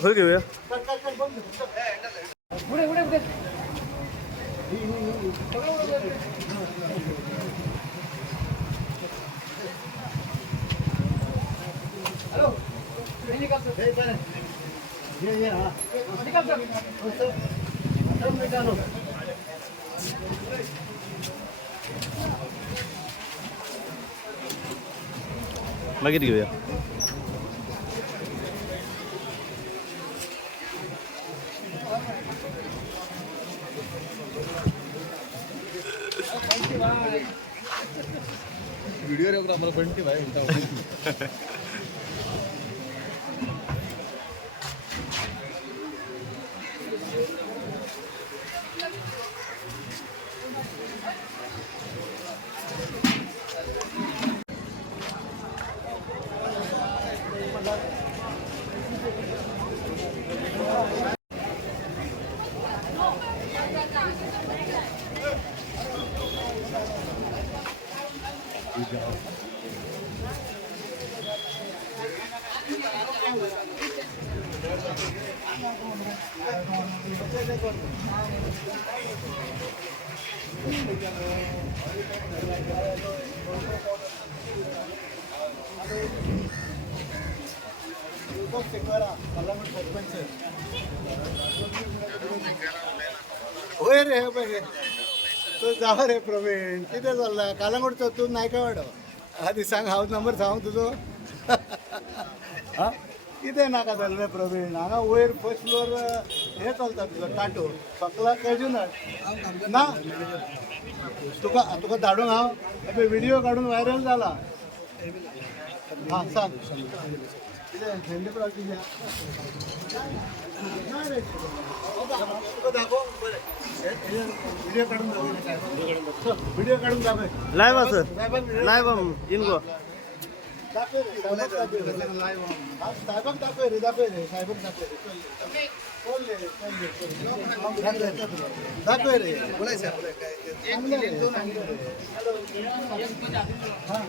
खंय घेऊया मागीर घेऊया वीडियोग्राफर बनते भाई होय रे बघे तो जाव रे प्रवीण किती चालला कालांगूडचो तू नाही का वाडो आधी सांग हांव नंबर सांग तुझो हा कितें नाका जालें रे प्रवीण हांगा वयर फर्स्ट फ्लोर हे चलता तुजो टाटो सकला कॅज्युनट ना तुका तुका धाडूंक हांव एबय व्हिडियो काडून व्हायरल जाला हां सांग कितें हँडीक्राफ्ट कितें ना रे तुका दाखोव बरें व्हिडिओ काढून दाखव व्हिडिओ काढून दाखव लाईव्ह असं लाईव्ह इनगो दाखव साहेबांक दाखव रे साहेबांक दाखव रे बोलायचं हां